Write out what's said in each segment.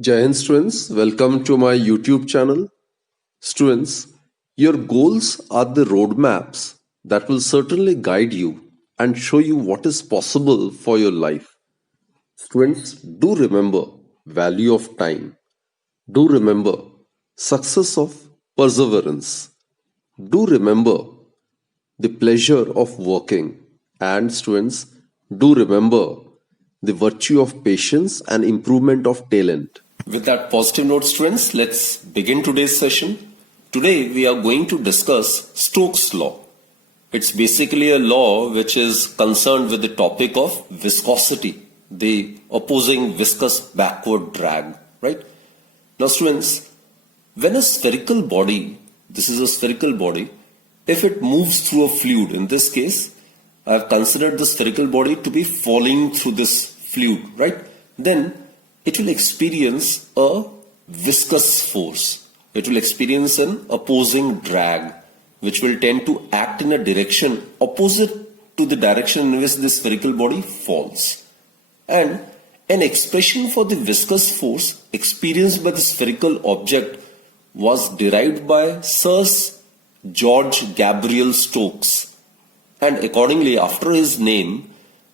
Jai Hind students, welcome to my YouTube channel. Students, your goals are the roadmaps that will certainly guide you and show you what is possible for your life. Students, do remember value of time. Do remember success of perseverance. Do remember the pleasure of working. And students, do remember the virtue of patience and improvement of talent. With that positive note, students, let's begin today's session. Today, we are going to discuss Stokes' law. It's basically a law which is concerned with the topic of viscosity, the opposing viscous backward drag, right? Now, students, when a spherical body, this is a spherical body, if it moves through a fluid, in this case, I have considered the spherical body to be falling through this fluid, right? Then it will experience a viscous force. It will experience an opposing drag, which will tend to act in a direction opposite to the direction in which the spherical body falls. And an expression for the viscous force experienced by the spherical object was derived by Sir George Gabriel Stokes. And accordingly, after his name,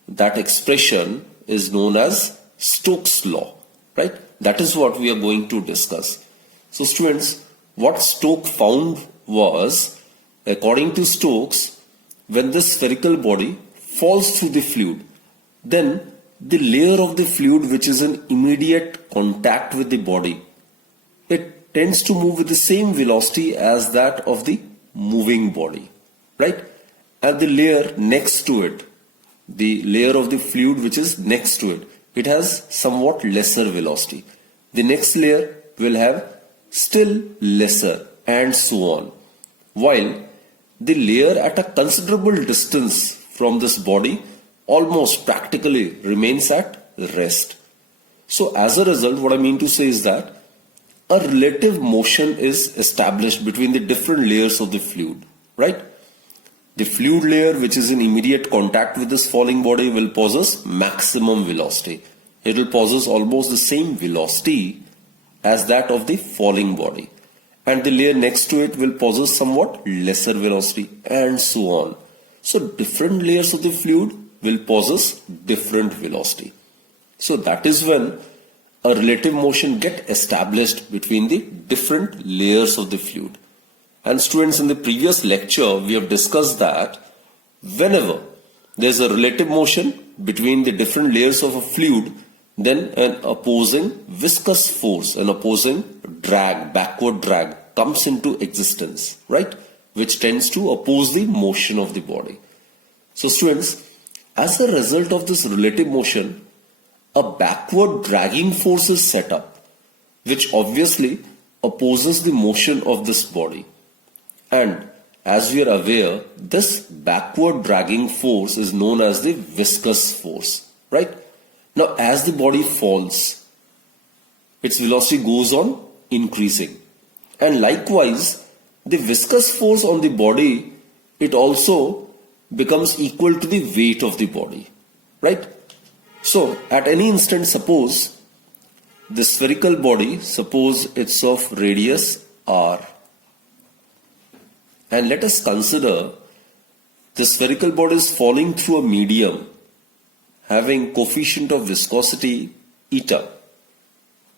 that expression is known as Stokes' law, right? That is what we are going to discuss. So students, what Stokes found was, according to Stokes, when the spherical body falls through the fluid, then the layer of the fluid which is in immediate contact with the body, it tends to move with the same velocity as that of the moving body, right? And the layer next to it, the layer of the fluid which is next to it, it has somewhat lesser velocity. The next layer will have still lesser, and so on. While the layer at a considerable distance from this body almost practically remains at rest. So as a result, what I mean to say is that a relative motion is established between the different layers of the fluid, right? The fluid layer which is in immediate contact with this falling body will possess maximum velocity. It will possess almost the same velocity as that of the falling body. And the layer next to it will possess somewhat lesser velocity, and so on. So different layers of the fluid will possess different velocity. So that is when a relative motion gets established between the different layers of the fluid. And students, in the previous lecture, we have discussed that whenever there is a relative motion between the different layers of a fluid, then an opposing viscous force, an opposing drag, backward drag comes into existence, right? Which tends to oppose the motion of the body. So students, as a result of this relative motion, a backward dragging force is set up, which obviously opposes the motion of this body. And as we are aware, this backward dragging force is known as the viscous force, right? Now, as the body falls, its velocity goes on increasing. And likewise, the viscous force on the body, it also becomes equal to the weight of the body, right? So, at any instant, suppose the spherical body, suppose it's of radius r. And let us consider the spherical body is falling through a medium having coefficient of viscosity eta,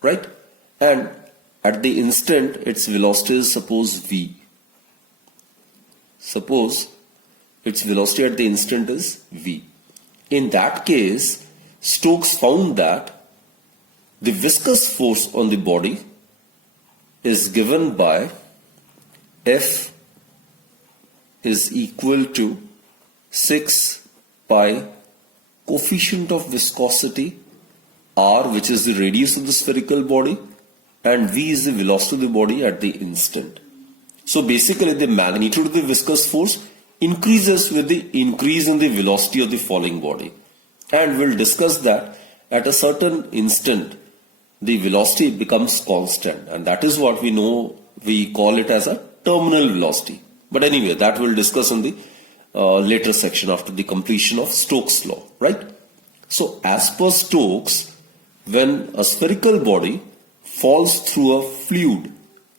right? And at the instant its velocity is suppose v. Suppose its velocity at the instant is v. In that case, Stokes found that the viscous force on the body is given by F is equal to 6 pi coefficient of viscosity r, which is the radius of the spherical body, and v is the velocity of the body at the instant. So basically the magnitude of the viscous force increases with the increase in the velocity of the falling body. And we'll discuss that at a certain instant the velocity becomes constant, and that is what we know, we call it as a terminal velocity. But anyway, that we'll discuss in the later section after the completion of Stokes' law, right? So as per Stokes, when a spherical body falls through a fluid,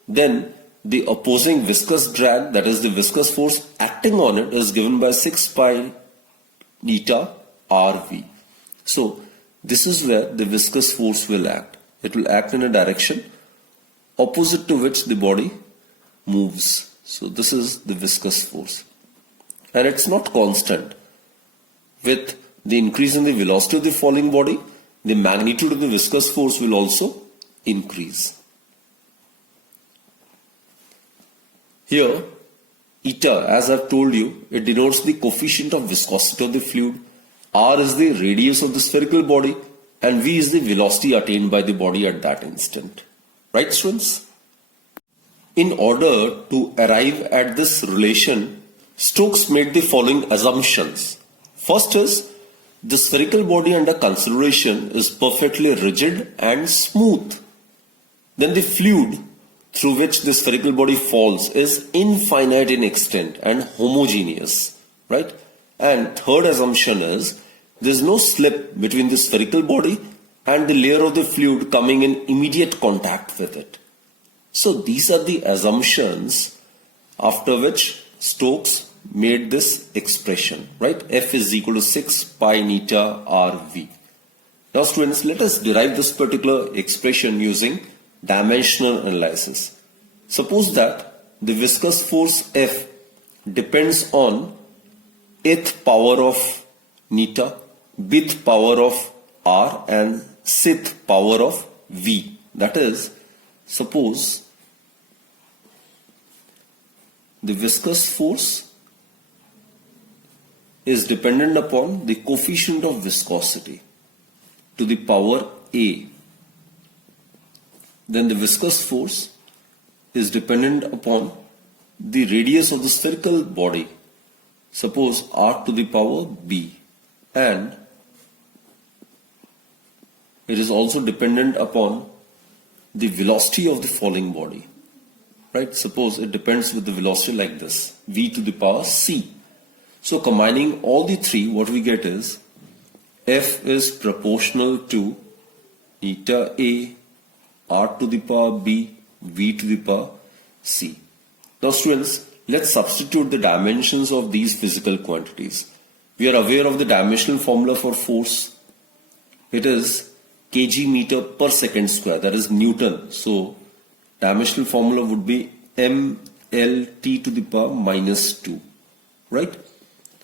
then the opposing viscous drag, that is the viscous force acting on it, is given by 6 pi eta RV. So this is where the viscous force will act. It will act in a direction opposite to which the body moves. So this is the viscous force. And it's not constant. With the increase in the velocity of the falling body, the magnitude of the viscous force will also increase. Here, eta, as I've told you, it denotes the coefficient of viscosity of the fluid. R is the radius of the spherical body and V is the velocity attained by the body at that instant. Right, students? In order to arrive at this relation, Stokes made the following assumptions. First is, the spherical body under consideration is perfectly rigid and smooth. Then the fluid through which the spherical body falls is infinite in extent and homogeneous, right? And third assumption is, there is no slip between the spherical body and the layer of the fluid coming in immediate contact with it. So these are the assumptions after which Stokes made this expression, right? F is equal to 6 pi eta RV. Now students, let us derive this particular expression using dimensional analysis. Suppose that the viscous force F depends on ith power of eta, bth power of R and sith power of V. That is, suppose the viscous force is dependent upon the coefficient of viscosity to the power A. Then the viscous force is dependent upon the radius of the spherical body, suppose R to the power B, and it is also dependent upon the velocity of the falling body, right? Suppose it depends with the velocity like this, V to the power C. So combining all the three, what we get is F is proportional to eta A, R to the power B, V to the power C. Now students, let's substitute the dimensions of these physical quantities. We are aware of the dimensional formula for force. It is kg meter per second square, that is Newton. So dimensional formula would be mLT to the power minus 2, right?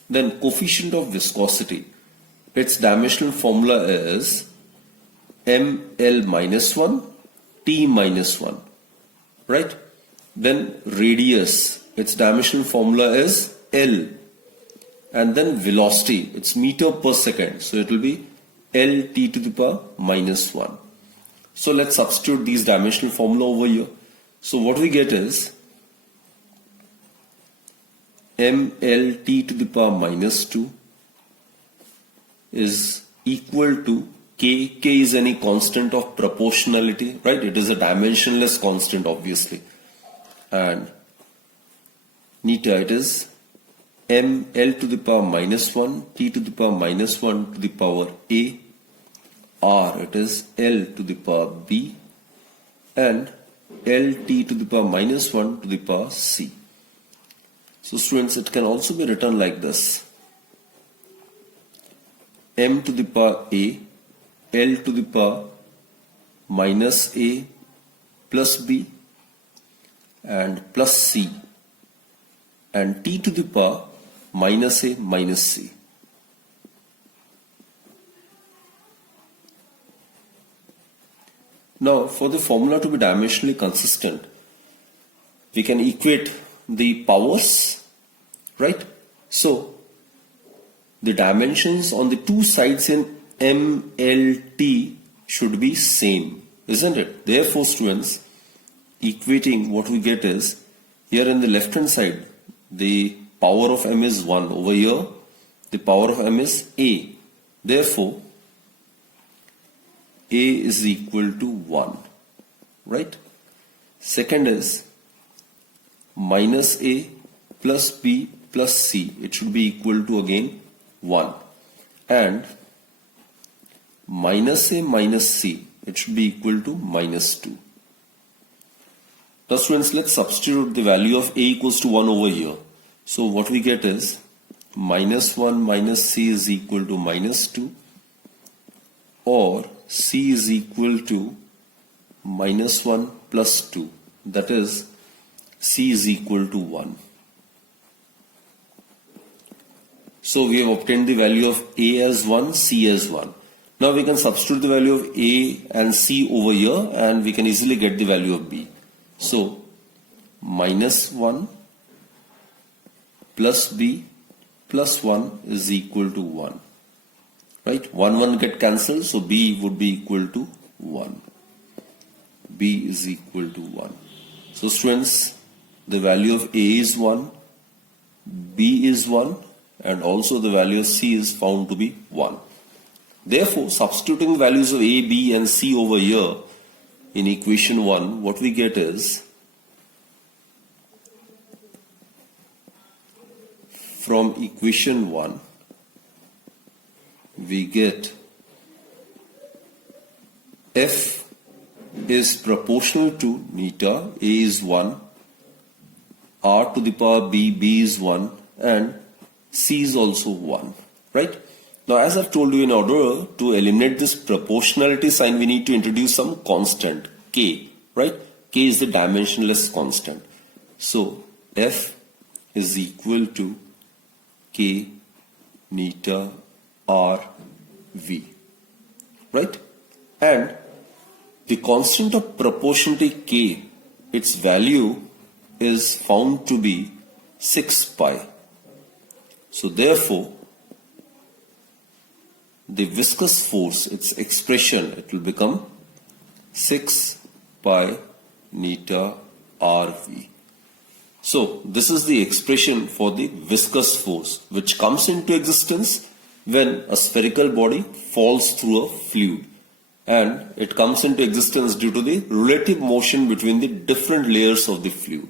Then coefficient of viscosity, its dimensional formula is ml minus 1, T minus 1, right? Then radius, its dimensional formula is L, and then velocity, it's meter per second, so it will be LT to the power minus 1. So let's substitute these dimensional formula over here. So what we get is mLT to the power minus 2 is equal to K. K is any constant of proportionality, right? It is a dimensionless constant, obviously. And eta, it is mL to the power minus 1, T to the power minus 1 to the power A, R, it is L to the power B, and LT to the power minus 1 to the power C. So students, it can also be written like this. M to the power A, L to the power minus A plus B and plus C, and T to the power minus A minus C. Now for the formula to be dimensionally consistent, we can equate the powers, right? So the dimensions on the two sides in MLT should be same, isn't it? Therefore students, equating, what we get is, here in the left hand side, the power of M is 1. Over here, the power of M is A. Therefore, A is equal to 1, right? Second is minus A plus B plus C. It should be equal to again 1. And minus A minus C, it should be equal to minus 2. Now students, let's substitute the value of a equals to 1 over here. So what we get is minus 1 minus c is equal to minus 2, or c is equal to minus 1 plus 2, that is c is equal to 1. So we have obtained the value of a as 1, c as 1. Now we can substitute the value of a and c over here and we can easily get the value of b. So minus 1 plus b plus 1 is equal to 1. Right? 1 get cancelled, so b would be equal to 1. B is equal to 1. So students, the value of a is 1, b is 1, and also the value of c is found to be 1. Therefore, substituting the values of a, b and c over here in equation 1, what we get is, from equation 1, we get f is proportional to neta, a is 1, r to the power b, b is 1, and c is also 1, right? Now, as I've told you, in order to eliminate this proportionality sign, we need to introduce some constant, k, right? K is the dimensionless constant. So, f is equal to k neta r v, right? And the constant of proportionality k, its value is found to be 6 pi. So therefore, the viscous force, its expression, it will become 6 pi neta rv. So this is the expression for the viscous force which comes into existence when a spherical body falls through a fluid, and it comes into existence due to the relative motion between the different layers of the fluid.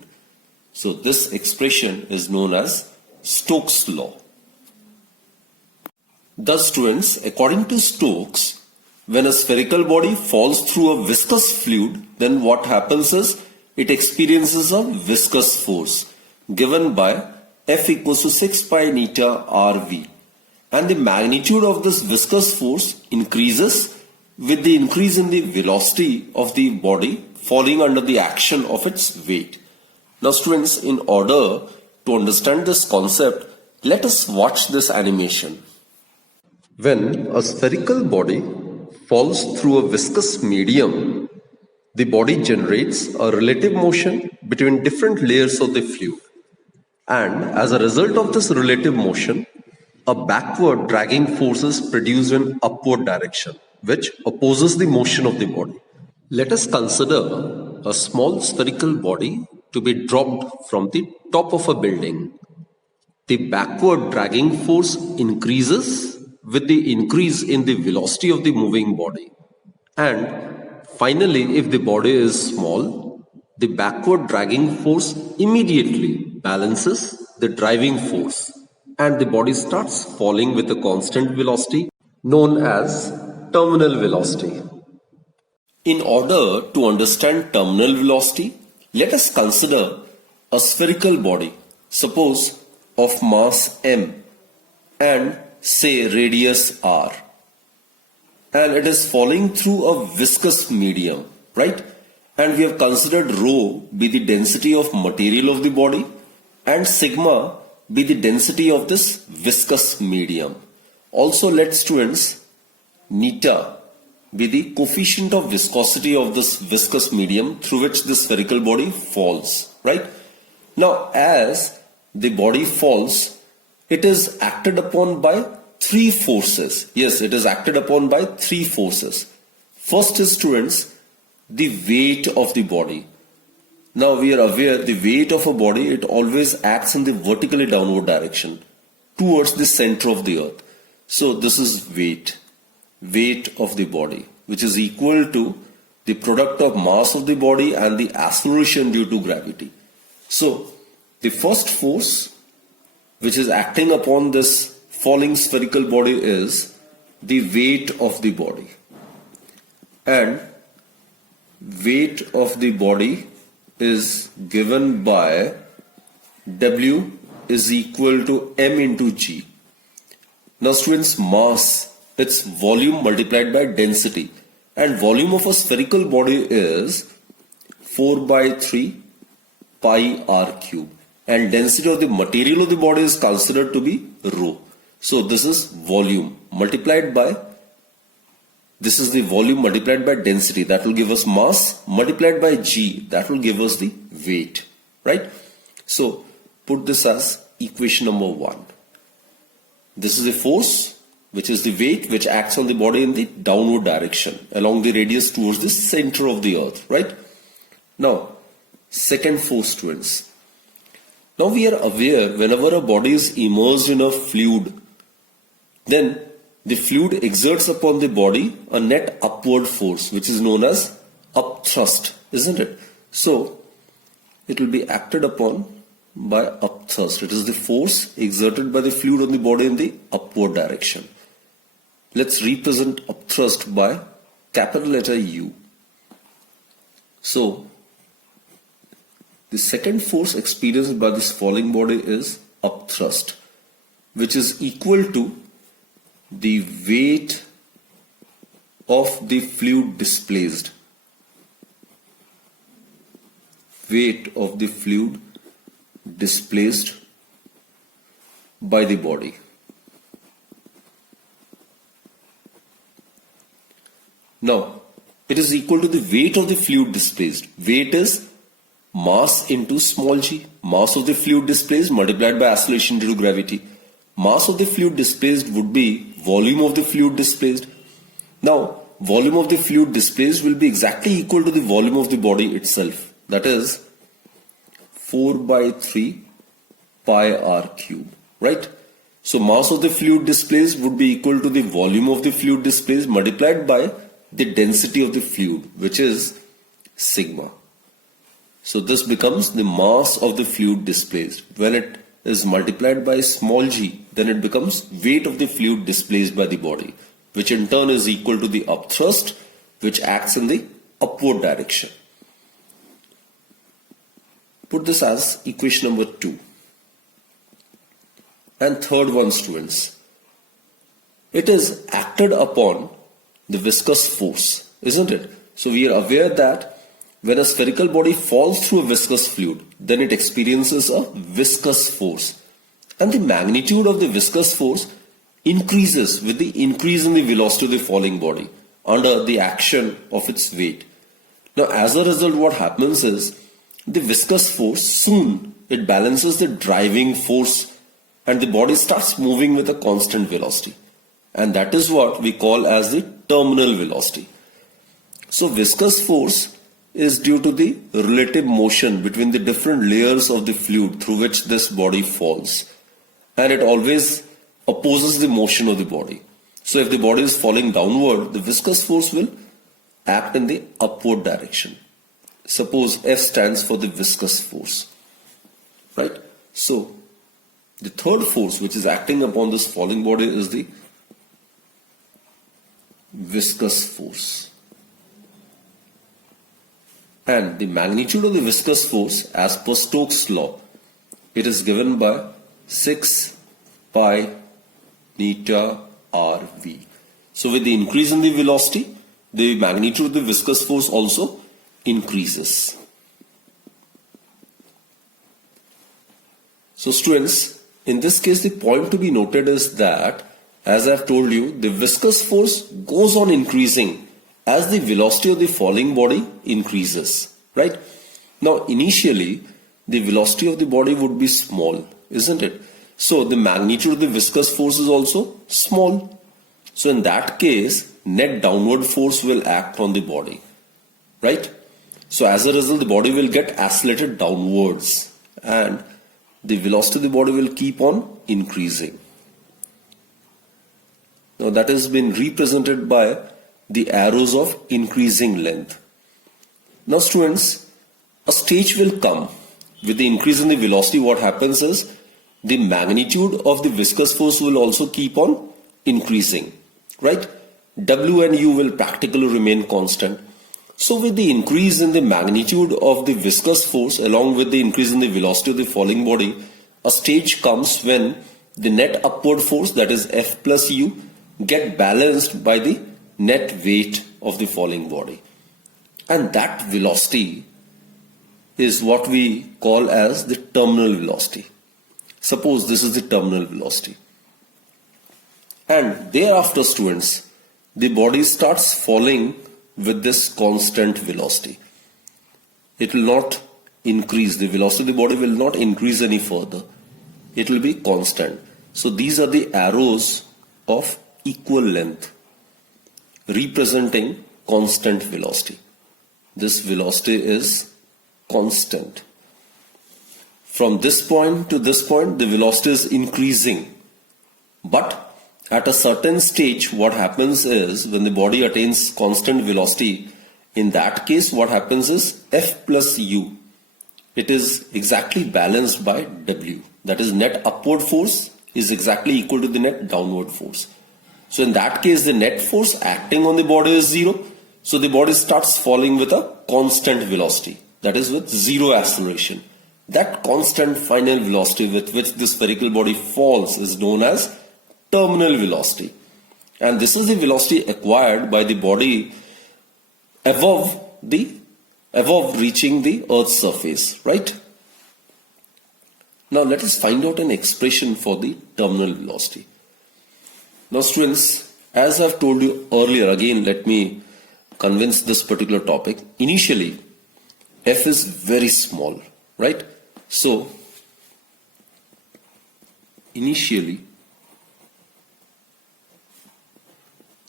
So this expression is known as Stokes' law. Thus students, according to Stokes, when a spherical body falls through a viscous fluid, then what happens is it experiences a viscous force given by F equals to 6 pi neta RV. And the magnitude of this viscous force increases with the increase in the velocity of the body falling under the action of its weight. Now students, in order to understand this concept, let us watch this animation. When a spherical body falls through a viscous medium, the body generates a relative motion between different layers of the fluid. And as a result of this relative motion, a backward dragging force is produced in upward direction, which opposes the motion of the body. Let us consider a small spherical body to be dropped from the top of a building. The backward dragging force increases with the increase in the velocity of the moving body. And finally, if the body is small, the backward dragging force immediately balances the driving force, and the body starts falling with a constant velocity known as terminal velocity. In order to understand terminal velocity, let us consider a spherical body, suppose of mass m and say radius r, and it is falling through a viscous medium, right? And we have considered rho be the density of material of the body and sigma be the density of this viscous medium. Also let students neta be the coefficient of viscosity of this viscous medium through which the spherical body falls, right? Now as the body falls, it is acted upon by three forces. Yes, it is acted upon by three forces. First is, students, the weight of the body. Now we are aware the weight of a body, it always acts in the vertically downward direction towards the center of the earth. So this is weight of the body, which is equal to the product of mass of the body and the acceleration due to gravity. So the first force which is acting upon this falling spherical body is the weight of the body, and weight of the body is given by W is equal to m into g. Now students, mass, it's volume multiplied by density, and volume of a spherical body is 4 by 3 pi r cube, and density of the material of the body is considered to be rho. So this is volume multiplied by, this is the volume multiplied by density, that will give us mass, multiplied by g, that will give us the weight, right? So put this as equation number 1. This is the force, which is the weight which acts on the body in the downward direction along the radius towards the center of the earth, right? Now, second force, students. Now we are aware whenever a body is immersed in a fluid, then the fluid exerts upon the body a net upward force, which is known as upthrust, isn't it? So it will be acted upon by upthrust. It is the force exerted by the fluid on the body in the upward direction. Let's represent upthrust by capital letter U. So the second force experienced by this falling body is upthrust, which is equal to the weight of the fluid displaced. Weight of the fluid displaced by the body. Now, it is equal to the weight of the fluid displaced. Weight is mass into small g. Mass of the fluid displaced multiplied by acceleration due to gravity. Mass of the fluid displaced would be volume of the fluid displaced. Now, volume of the fluid displaced will be exactly equal to the volume of the body itself. That is 4 by 3 pi r cube, right? So mass of the fluid displaced would be equal to the volume of the fluid displaced multiplied by the density of the fluid, which is sigma. So this becomes the mass of the fluid displaced. When it is multiplied by small g, then it becomes weight of the fluid displaced by the body, which in turn is equal to the upthrust, which acts in the upward direction. Put this as equation number 2. And third one, students. It is acted upon the viscous force, isn't it? So we are aware that when a spherical body falls through a viscous fluid, then it experiences a viscous force. And the magnitude of the viscous force increases with the increase in the velocity of the falling body under the action of its weight. Now, as a result, what happens is the viscous force soon it balances the driving force and the body starts moving with a constant velocity. And that is what we call as the terminal velocity. So viscous force is due to the relative motion between the different layers of the fluid through which this body falls. And it always opposes the motion of the body. So if the body is falling downward, the viscous force will act in the upward direction. Suppose F stands for the viscous force, right? So the third force which is acting upon this falling body is the viscous force. And the magnitude of the viscous force, as per Stokes' law, it is given by 6 pi neta rv. So with the increase in the velocity, the magnitude of the viscous force also increases. So students, in this case the point to be noted is that, as I have told you, the viscous force goes on increasing as the velocity of the falling body increases, right? Now initially the velocity of the body would be small, isn't it? So the magnitude of the viscous force is also small. So in that case, net downward force will act on the body, right? So as a result, the body will get accelerated downwards and the velocity of the body will keep on increasing. Now that has been represented by the arrows of increasing length. Now students, a stage will come with the increase in the velocity. What happens is the magnitude of the viscous force will also keep on increasing, right? W and U will practically remain constant. So with the increase in the magnitude of the viscous force along with the increase in the velocity of the falling body, a stage comes when the net upward force, that is F plus U, get balanced by the net weight of the falling body. And that velocity is what we call as the terminal velocity. Suppose this is the terminal velocity. And thereafter, students, the body starts falling with this constant velocity. It will not increase. The velocity of the body will not increase any further. It will be constant. So these are the arrows of equal length representing constant velocity. This velocity is constant. From this point to this point, the velocity is increasing. But at a certain stage, what happens is when the body attains constant velocity, in that case, what happens is F plus U. It is exactly balanced by W. That is, net upward force is exactly equal to the net downward force. So in that case, the net force acting on the body is zero. So the body starts falling with a constant velocity. That is, with zero acceleration. That constant final velocity with which the spherical body falls is known as terminal velocity. And this is the velocity acquired by the body above reaching the Earth's surface, right? Now let us find out an expression for the terminal velocity. Now students, as I've told you earlier, again let me convince this particular topic. Initially, F is very small, right? So, initially,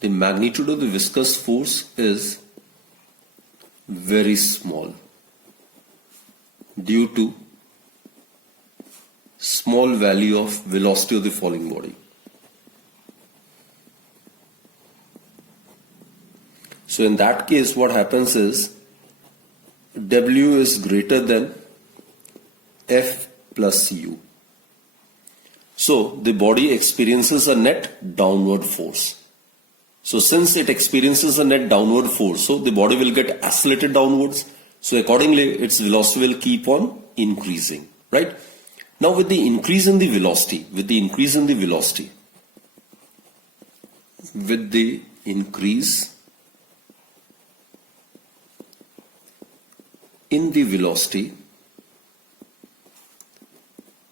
the magnitude of the viscous force is very small due to small value of velocity of the falling body. So in that case, what happens is W is greater than F plus U. So the body experiences a net downward force. So since it experiences a net downward force, so the body will get accelerated downwards. So accordingly, its velocity will keep on increasing, right? Now with the increase in the velocity, with the increase in the velocity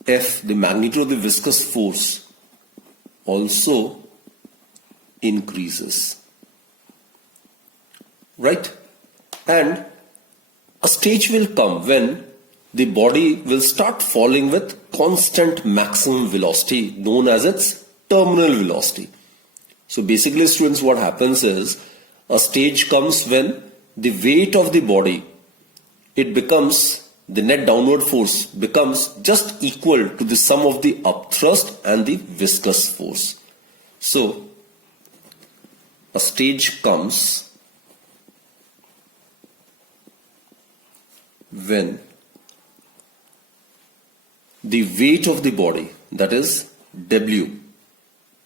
F, the magnitude of the viscous force, also increases, right? And a stage will come when the body will start falling with constant maximum velocity known as its terminal velocity. So basically, students, what happens is a stage comes when the weight of the body, the net downward force becomes just equal to the sum of the upthrust and the viscous force. So a stage comes when the weight of the body, that is W,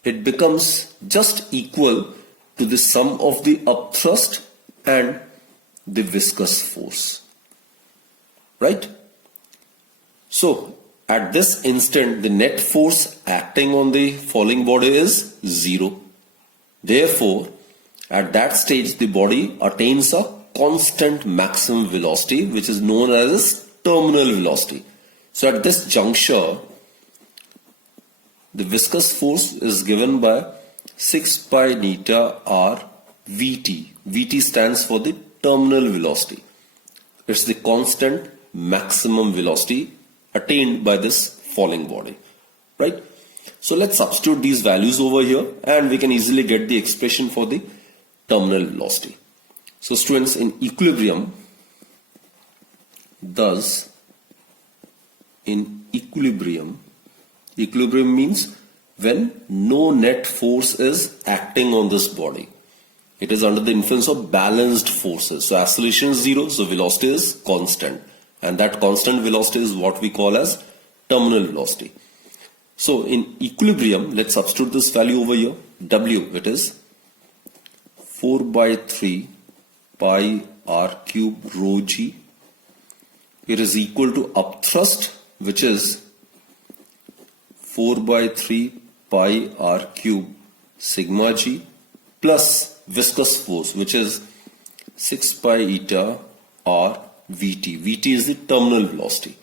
it becomes just equal to the sum of the upthrust and the viscous force, right? So at this instant, the net force acting on the falling body is zero. Therefore, at that stage, the body attains a constant maximum velocity, which is known as terminal velocity. So at this juncture, the viscous force is given by 6 pi neta r Vt. Vt stands for the terminal velocity. It's the constant maximum velocity attained by this falling body, right? So let's substitute these values over here and we can easily get the expression for the terminal velocity. So students, in equilibrium, equilibrium means when no net force is acting on this body. It is under the influence of balanced forces. So acceleration is zero, so velocity is constant. And that constant velocity is what we call as terminal velocity. So in equilibrium, let's substitute this value over here. W, it is 4 by 3 pi r cube rho g. It is equal to upthrust, which is 4 by 3 pi r cube sigma g, plus viscous force, which is 6 pi eta r vt. Vt is the terminal velocity.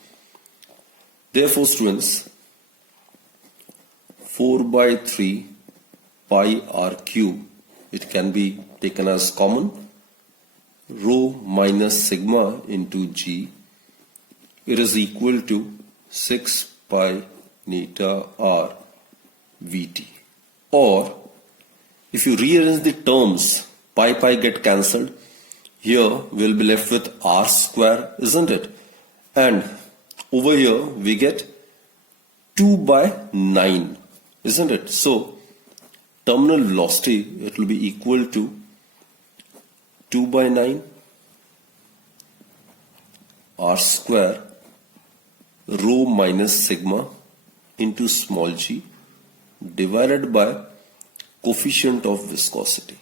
Therefore, students, 4 by 3 pi r cube, it can be taken as common, rho minus sigma into g, it is equal to 6 pi eta r vt. Or if you rearrange the terms, pi get cancelled, here we'll be left with r square, isn't it? And over here we get 2 by 9, isn't it? So terminal velocity, it will be equal to 2 by 9 r square rho minus sigma into small g divided by coefficient of viscosity.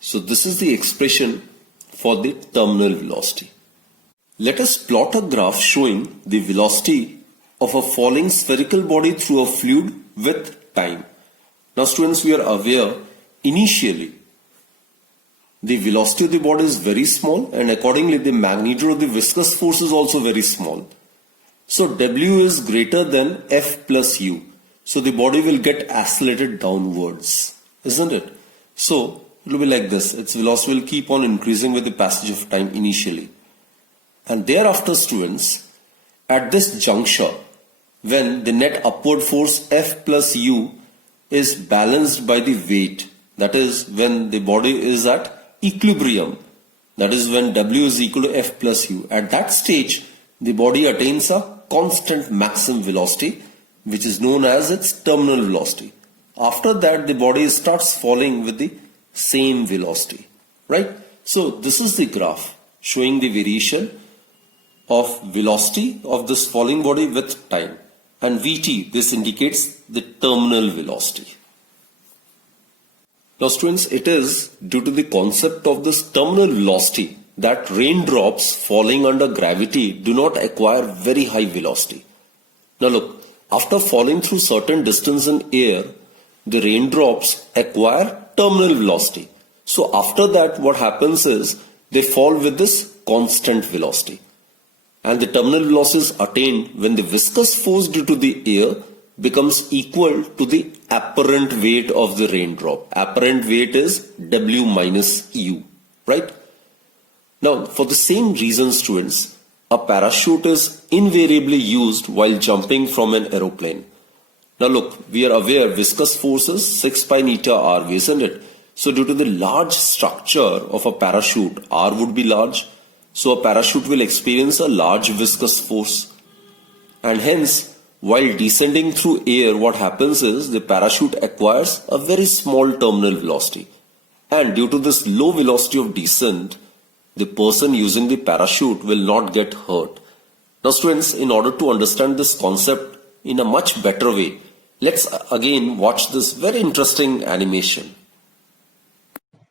So this is the expression for the terminal velocity. Let us plot a graph showing the velocity of a falling spherical body through a fluid with time. Now students, we are aware initially the velocity of the body is very small, and accordingly the magnitude of the viscous force is also very small. So W is greater than F plus U. So the body will get accelerated downwards, isn't it? So it will be like this. Its velocity will keep on increasing with the passage of time initially. And thereafter, students, at this juncture, when the net upward force F plus U is balanced by the weight, that is when the body is at equilibrium, that is when W is equal to F plus U. At that stage, the body attains a constant maximum velocity, which is known as its terminal velocity. After that, the body starts falling with the same velocity, right? So this is the graph showing the variation of velocity of this falling body with time, and Vt, this indicates the terminal velocity. Now students, it is due to the concept of this terminal velocity that raindrops falling under gravity do not acquire very high velocity. Now look, after falling through certain distance in air, the raindrops acquire terminal velocity. So after that, what happens is they fall with this constant velocity. And the terminal velocity is attained when the viscous force due to the air becomes equal to the apparent weight of the raindrop. Apparent weight is W minus U, right? Now, for the same reason, students, a parachute is invariably used while jumping from an aeroplane. Now look, we are aware viscous force is 6 pi eta R, isn't it? So due to the large structure of a parachute, R would be large. So a parachute will experience a large viscous force. And hence, while descending through air, what happens is the parachute acquires a very small terminal velocity. And due to this low velocity of descent, the person using the parachute will not get hurt. Now students, in order to understand this concept in a much better way, let's again watch this very interesting animation.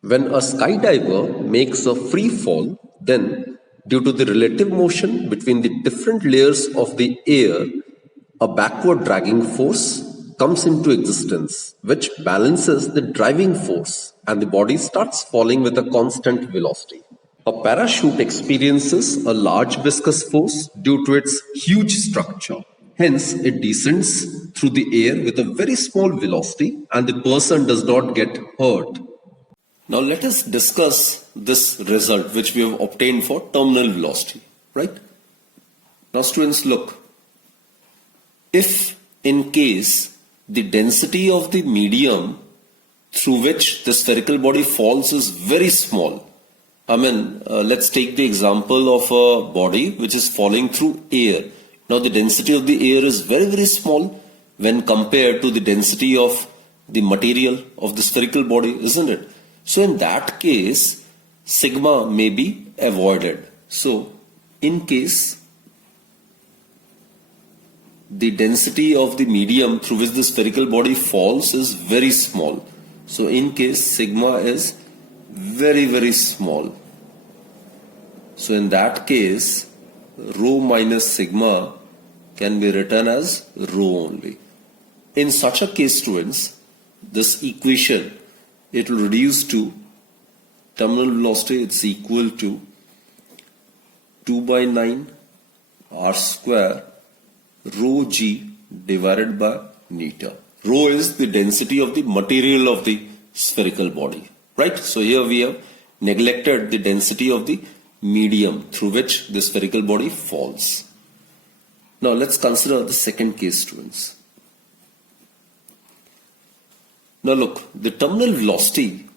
When a skydiver makes a free fall, then due to the relative motion between the different layers of the air, a backward dragging force comes into existence, which balances the driving force, and the body starts falling with a constant velocity. A parachute experiences a large viscous force due to its huge structure. Hence, it descends through the air with a very small velocity, and the person does not get hurt. Now let us discuss this result which we have obtained for terminal velocity, right? Now students, look, if in case the density of the medium through which the spherical body falls is very small, let's take the example of a body which is falling through air. Now the density of the air is very, very small when compared to the density of the material of the spherical body, isn't it? So in that case, sigma may be avoided. So in case the density of the medium through which the spherical body falls is very small. So in case sigma is very, very small. So in that case, rho minus sigma can be written as rho only. In such a case, students, this equation, it will reduce to terminal velocity, it's equal to 2 by 9 r square rho g divided by neta. Rho is the density of the material of the spherical body, right? So here we have neglected the density of the medium through which the spherical body falls. Now let's consider the second case, students. Now look, the terminal velocity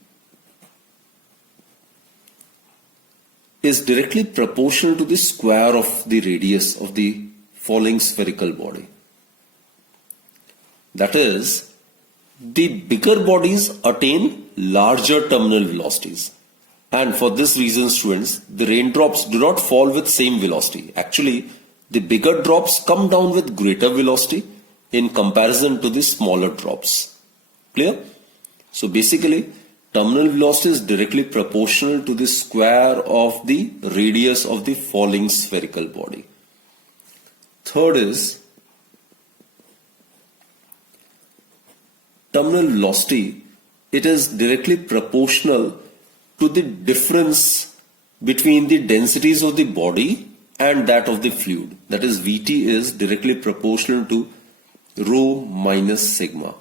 is directly proportional to the square of the radius of the falling spherical body. That is, the bigger bodies attain larger terminal velocities. And for this reason, students, the raindrops do not fall with same velocity. Actually, the bigger drops come down with greater velocity in comparison to the smaller drops. Clear? So basically, terminal velocity is directly proportional to the square of the radius of the falling spherical body. Third is, terminal velocity, it is directly proportional to the difference between the densities of the body and that of the fluid. That is, Vt is directly proportional to rho minus sigma.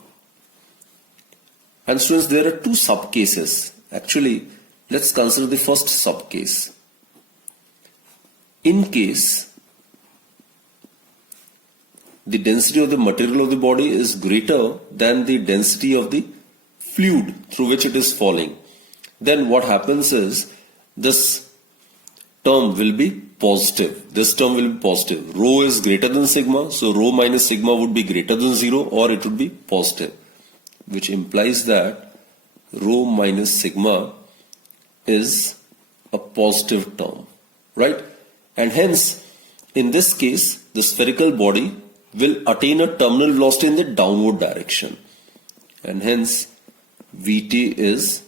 And students, there are two subcases. Actually, let's consider the first subcase. In case the density of the material of the body is greater than the density of the fluid through which it is falling, then what happens is this term will be positive. This term will be positive. Rho is greater than sigma, so rho minus sigma would be greater than 0, or it would be positive, which implies that rho minus sigma is a positive term, right? And hence, in this case, the spherical body will attain a terminal velocity in the downward direction. And hence, Vt is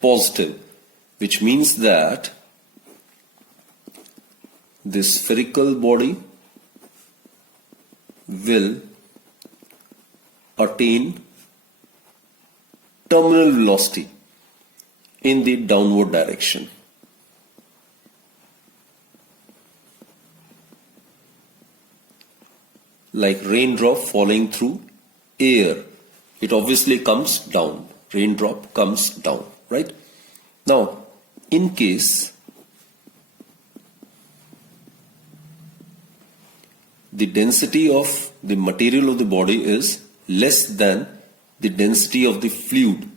positive, which means that the spherical body will attain terminal velocity in the downward direction. Like raindrop falling through air, it obviously comes down. Raindrop comes down, right? Now, in case the density of the material of the body is less than the density of the fluid,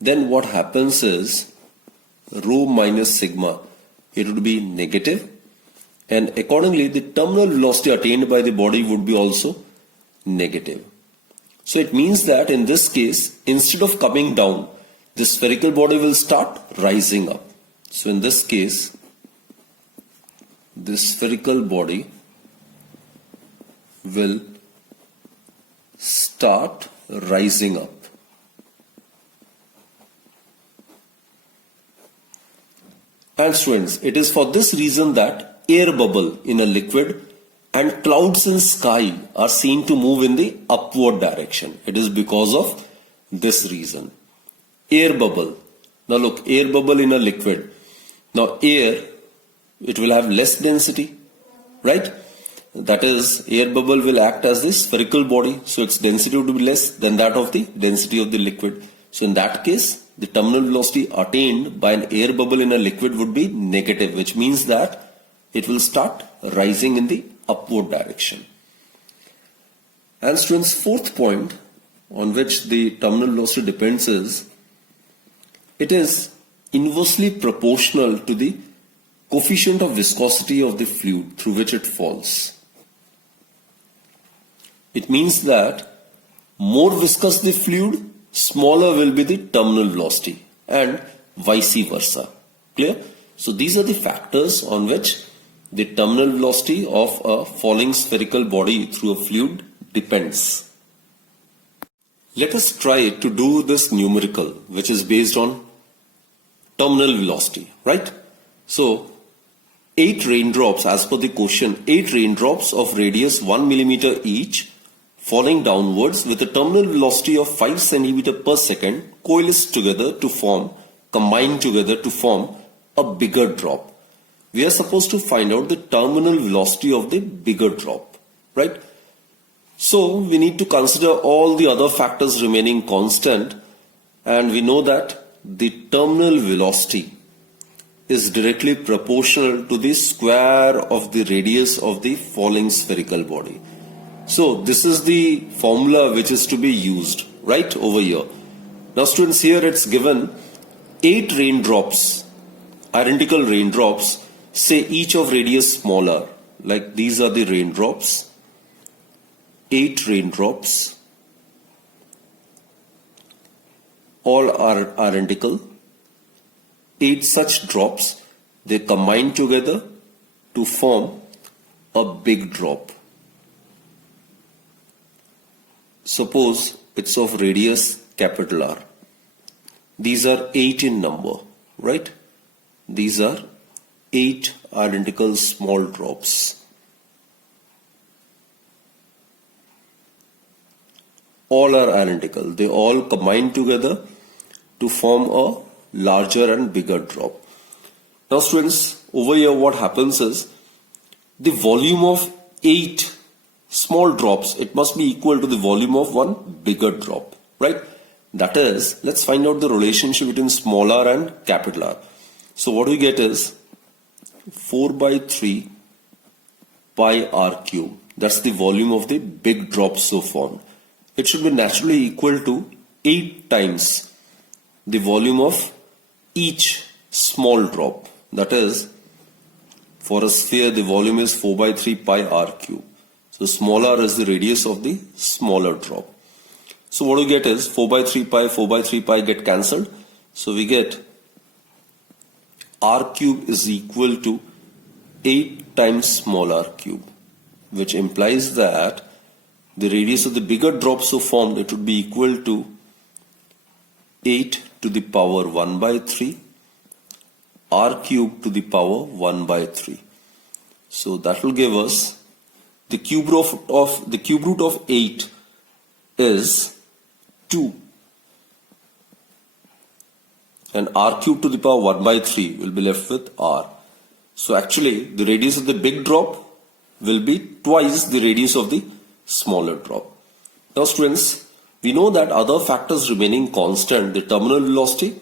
then what happens is rho minus sigma, it would be negative, and accordingly the terminal velocity attained by the body would be also negative. So it means that in this case, instead of coming down, the spherical body will start rising up. So in this case, the spherical body will start rising up. And students, it is for this reason that air bubble in a liquid and clouds in sky are seen to move in the upward direction. It is because of this reason. Air bubble. Now look, air bubble in a liquid. Now air, it will have less density, right? That is, air bubble will act as the spherical body, so its density would be less than that of the density of the liquid. So in that case, the terminal velocity attained by an air bubble in a liquid would be negative, which means that it will start rising in the upward direction. And students, fourth point on which the terminal velocity depends is, it is inversely proportional to the coefficient of viscosity of the fluid through which it falls. It means that more viscous the fluid, smaller will be the terminal velocity, and vice versa. Clear? So these are the factors on which the terminal velocity of a falling spherical body through a fluid depends. Let us try to do this numerical, which is based on terminal velocity, right? So 8 raindrops, as per the question, 8 raindrops of radius 1 millimeter each falling downwards with a terminal velocity of 5 centimeter per second coalesce together to form, combine together to form a bigger drop. We are supposed to find out the terminal velocity of the bigger drop, right? So we need to consider all the other factors remaining constant, and we know that the terminal velocity is directly proportional to the square of the radius of the falling spherical body. So this is the formula which is to be used right over here. Now students, here it's given 8 raindrops, identical raindrops, say each of radius smaller, like these are the raindrops, 8 raindrops, all are identical. 8 such drops, they combine together to form a big drop. Suppose it's of radius capital R. These are 8 in number, right? These are 8 identical small drops. All are identical. They all combine together to form a larger and bigger drop. Now students, over here what happens is the volume of 8 small drops, it must be equal to the volume of one bigger drop, right? That is, let's find out the relationship between small r and capital R. So what we get is 4 by 3 pi r cube. That's the volume of the big drop so formed. It should be naturally equal to 8 times the volume of each small drop. That is, for a sphere the volume is 4 by 3 pi r cube. So small r is the radius of the smaller drop. So what we get is 4 by 3 pi get cancelled. So we get r cube is equal to 8 times small r cube, which implies that the radius of the bigger drop so formed, it would be equal to 8 to the power 1 by 3 r cube to the power 1 by 3. So that will give us the cube root of 8 is 2, and r cube to the power 1 by 3 will be left with r. So actually the radius of the big drop will be twice the radius of the smaller drop. Now students, we know that other factors remaining constant, the terminal velocity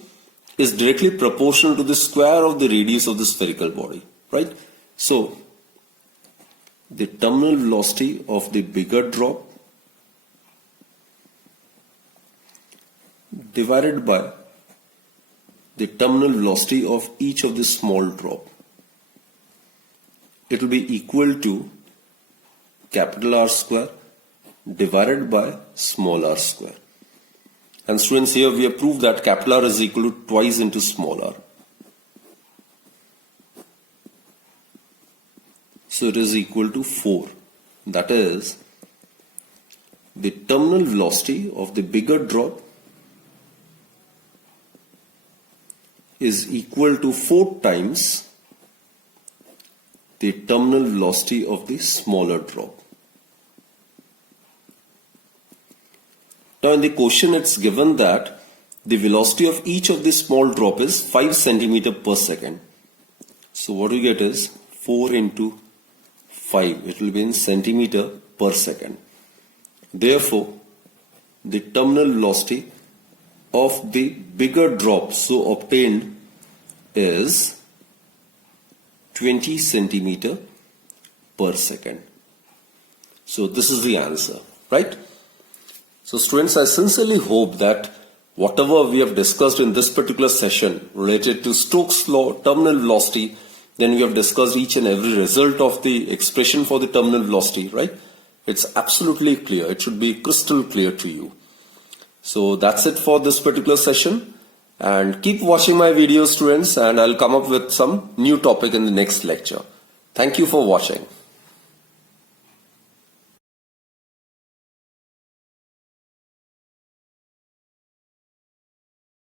is directly proportional to the square of the radius of the spherical body, right? So the terminal velocity of the bigger drop divided by the terminal velocity of each of the small drop, it will be equal to capital R square divided by small r square. And students, here we have proved that capital R is equal to twice into small r. So it is equal to 4. That is, the terminal velocity of the bigger drop is equal to 4 times the terminal velocity of the smaller drop. Now in the question it's given that the velocity of each of the small drop is 5 centimeter per second. So what we get is 4 into 5. It will be in centimeter per second. Therefore, the terminal velocity of the bigger drop so obtained is 20 centimeter per second. So this is the answer, right? So students, I sincerely hope that whatever we have discussed in this particular session related to Stokes' law, terminal velocity, then we have discussed each and every result of the expression for the terminal velocity, right? It's absolutely clear. It should be crystal clear to you. So that's it for this particular session. And keep watching my videos, students, and I'll come up with some new topic in the next lecture. Thank you for watching.